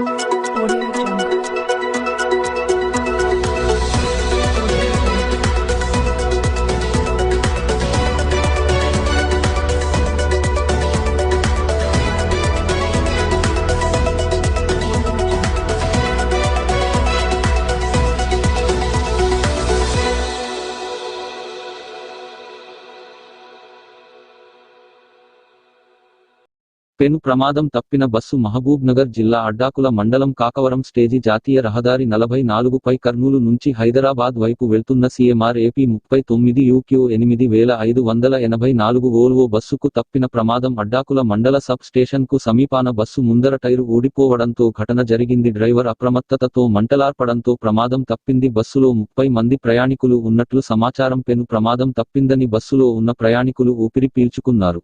Audio Jungle. పెను ప్రమాదం తప్పిన బస్సు మహబూబ్నగర్ జిల్లా అడ్డాకుల మండలం కాకవరం స్టేజి జాతీయ రహదారి 44పై కర్నూలు నుంచి హైదరాబాద్ వైపు వెళ్తున్న సీఎంఆర్ ఏపీ 39 యూక్యూ 8584 వోల్వో బస్సుకు తప్పిన ప్రమాదం అడ్డాకుల మండల సబ్ స్టేషన్ కు సమీపాన బస్సు ముందర టైరు ఊడిపోవడంతో ఘటన జరిగింది. డ్రైవర్ అప్రమత్తతతో మంటలార్పడంతో ప్రమాదం తప్పింది. బస్సులో 30 మంది ప్రయాణికులు ఉన్నట్లు సమాచారం. పెను ప్రమాదం తప్పిందని బస్సులో ఉన్న ప్రయాణికులు ఊపిరి పీల్చుకున్నారు.